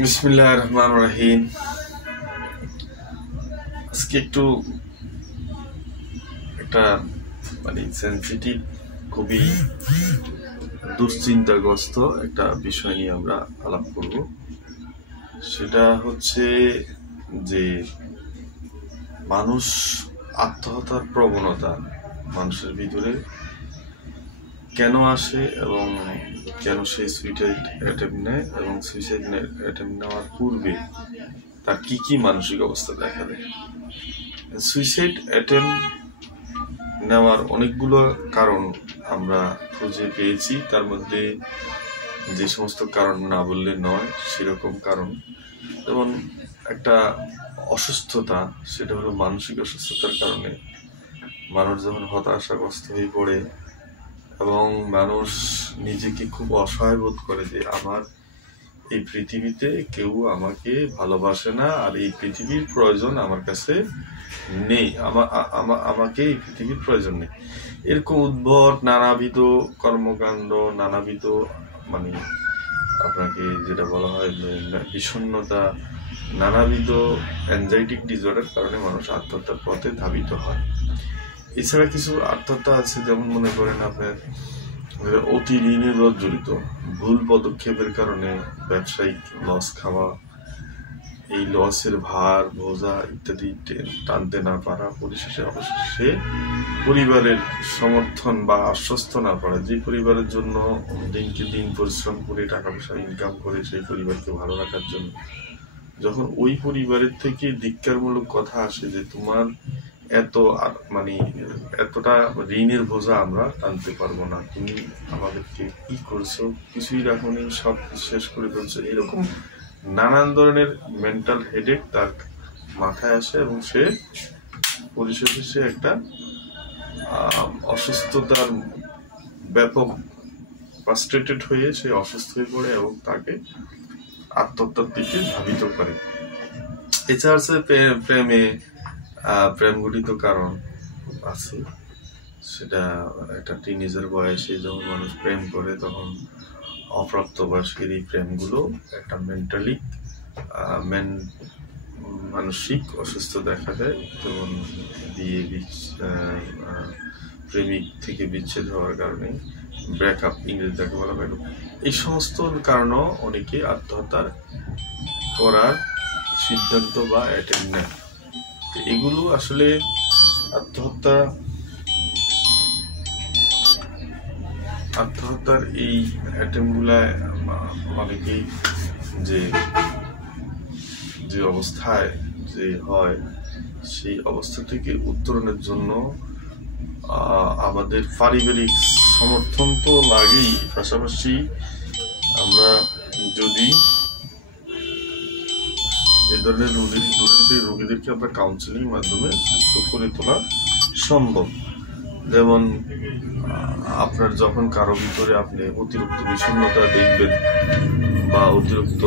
বিসমিল্লাহির রহমানির রহিম। আজকে একটা সেনসিটিভ, খুবই দুশ্চিন্তাগ্রস্ত একটা বিষয় নিয়ে আমরা আলাপ করব। সেটা হচ্ছে যে মানুষ আত্মহত্যার প্রবণতা মানুষের ভিতরে কেন আসে এবং কেন সে সুইসাইড অ্যাটেম্প নেয় এবং সুইসাইড অ্যাটেম্প নেওয়ার পূর্বে তার কি মানসিক অবস্থা দেখা দেয়। সুইসাইড অ্যাটেম্প নেওয়ার অনেকগুলো কারণ আমরা খুঁজে পেয়েছি। তার মধ্যে যে সমস্ত কারণ না বললে নয় সেরকম কারণ, যেমন একটা অসুস্থতা, সেটা হলো মানসিক অসুস্থতার কারণে মানুষ যখন হতাশাগ্রস্ত হয়ে পড়ে এবং মানুষ নিজেকে খুব অসহায় বোধ করে যে আমার এই পৃথিবীতে কেউ আমাকে ভালোবাসে না, আর এই পৃথিবীর প্রয়োজন আমার কাছে নেই, আমাকে এই পৃথিবীর প্রয়োজন নেই। এরকম উদ্ভট নানাবিধ কর্মকাণ্ড, নানাবিধ আপনাকে যেটা বলা হয় বিষণ্ণতা, নানাবিধ অ্যাংজাইটিক ডিসঅর্ডার কারণে মানুষ আত্মহত্যার পথে ধাবিত হয়। এছাড়া কিছু আত্মহত্যা আছে, যেমন মনে করেন আপনার অতি ঋণের জড়িত, ভুল পদক্ষেপের কারণে ব্যবসায়িক লস খাওয়া, এই লসের ভার বোঝা ইত্যাদি টানতে না পারা, অবশেষে পরিবারের সমর্থন বা আশ্বস্ত না পারা, যে পরিবারের জন্য দিনকে দিন পরিশ্রম করে টাকা পয়সা ইনকাম করে সেই পরিবারকে ভালো রাখার জন্য, যখন ওই পরিবারের থেকে ধিক্কারমূলক কথা আসে যে তোমার এতটা ঋণের বোঝা আমরা টানতে পারবো না, তুমি আমাদেরকে কি করছো, কিছুই রাখোনি, সব শেষ করে ফেলছো, এরকম নানান ধরনের মেন্টাল হেডেক তার মাথায় আসে এবং সে পরিশেষে একটা অসুস্থতার ব্যাপক ফ্রাস্ট্রেটেড হয়ে সে অসুস্থ হয়ে পড়ে এবং তাকে আত্মহত্যার দিকে ধাবিত করে। এছাড়া প্রেম গঠিত কারণ আছে, সেটা একটা টিনেজার বয়সে যখন মানুষ প্রেম করে তখন অপ্রাপ্তবয়স্কের এই প্রেমগুলো একটা মানসিক অসুস্থ দেখা দেয়, যেমন প্রেমিক থেকে বিচ্ছেদ হওয়ার কারণে ব্রেকআপ, ইংরেজিতে বলা হয়। এই সমস্ত কারণও অনেকে আত্মহত্যা করার সিদ্ধান্ত বা অ্যাটেম্প নেয়। এগুলো আসলে আত্মহত্যার এই অ্যাটেম্পগুলায় অনেকেই যে অবস্থায় যে হয়, সেই অবস্থা থেকে উত্তরণের জন্য আমাদের পারিবারিক সমর্থন তো লাগেই, পাশাপাশি আমরা যদি এই ধরনের রোগীদেরকে আমরা কাউন্সিলিং মাধ্যমে সুস্থ করে তোলা সম্ভব। যেমন আপনার যখন কারো ভিতরে আপনি অতিরিক্ত বিষণ্ণতা দেখবেন বা অতিরিক্ত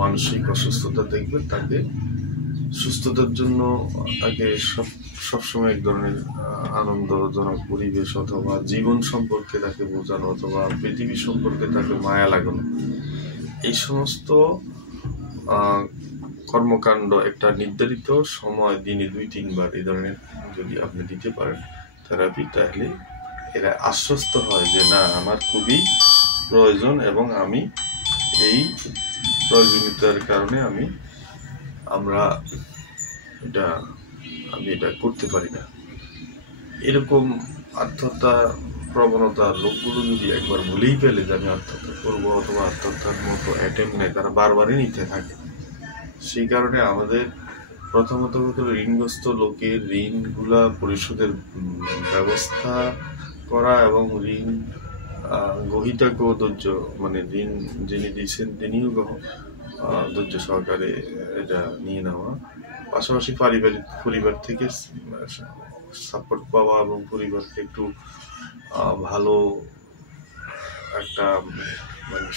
মানসিক অসুস্থতা দেখবেন, তাকে সুস্থতার জন্য তাকে সবসময় এক ধরনের আনন্দজনক পরিবেশ অথবা জীবন সম্পর্কে তাকে বোঝানো অথবা পৃথিবী সম্পর্কে তাকে মায়া লাগানো, এই সমস্ত কর্মকাণ্ড একটা নির্ধারিত সময়, দিনে 2-3 বার এই ধরনের যদি আপনি দিতে পারেন থেরাপি, তাহলে এরা আশ্বস্ত হয় যে না, আমার খুবই প্রয়োজন এবং আমি এই প্রয়োজনীয়তার কারণে আমি এটা করতে পারি না। এরকম আত্মহত্যা প্রবণতা লোকগুলো যদি একবার ভুলেই পেলে যে আমি আত্মহত্যা করবো অথবা আত্মহত্যার মতো অ্যাটেম্প নেয়, তারা বারবারই নিতে থাকে। সেই কারণে আমাদের প্রথমত ঋণগ্রস্ত লোকের ঋণগুলা পরিশোধের ব্যবস্থা করা এবং ঋণ গ্রহীতাকেও ঋণ যিনি দিচ্ছেন তিনিও ধৈর্য সহকারে এটা নিয়ে নেওয়া, পাশাপাশি পরিবার থেকে সাপোর্ট পাওয়া এবং পরিবারকে একটু ভালো একটা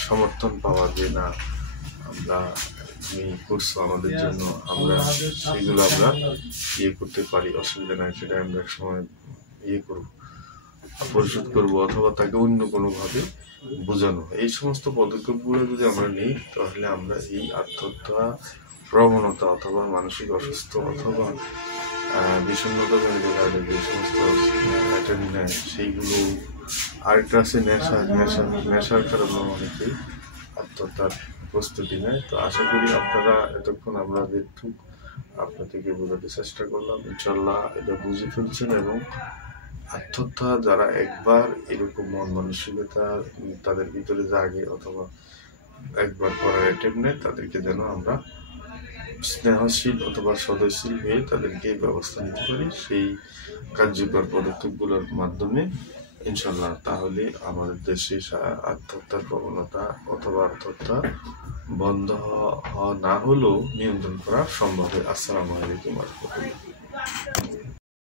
সমর্থন পাওয়া যে না, তুমি করছো আমাদের জন্য, সেগুলো আমরা করতে পারি, অসুবিধা নাই, সেটা আমরা এক সময় পরিশোধ করবো অথবা তাকে অন্য কোনোভাবে বোঝানো, এই সমস্ত পদক্ষেপগুলো যদি আমরা নিই তাহলে আমরা এই আত্মহত্যা প্রবণতা অথবা মানসিক অসুস্থ অথবা বিষণ্ণতা জনিত কারণে যে সমস্ত অ্যাটেন্ড নেয় সেইগুলো, আরেকটা আছে নেশার কারণে অনেকেই আত্মহত্যার প্রস্তুতি নেয়। তো আশা করি আপনারা এতক্ষণ আমরা যেটুক আপনাদেরকে বোঝাতে চেষ্টা করলাম, ইনশাল্লাহ এটা বুঝে ফেলছেন এবং আত্মহত্যা যারা একবার এরকম মন মানসিকতা তাদের ভিতরে জাগে অথবা একবার করার অ্যাটেম্প নেয়, তাদেরকে যেন আমরা স্নেহশীল অথবা সদয়শীল হয়ে তাদেরকে ব্যবস্থা নিতে পারি সেই কার্যকর পদক্ষেপগুলোর মাধ্যমে ইনশাল্লাহ। তাহলে আমাদের দেশে আত্মহত্যার প্রবণতা অথবা আত্মহত্যা বন্ধ হওয়া না হলেও নিয়ন্ত্রণ করা সম্ভব হয়। আসসালামু আলাইকুম ওয়া রাহমাতুল্লাহ।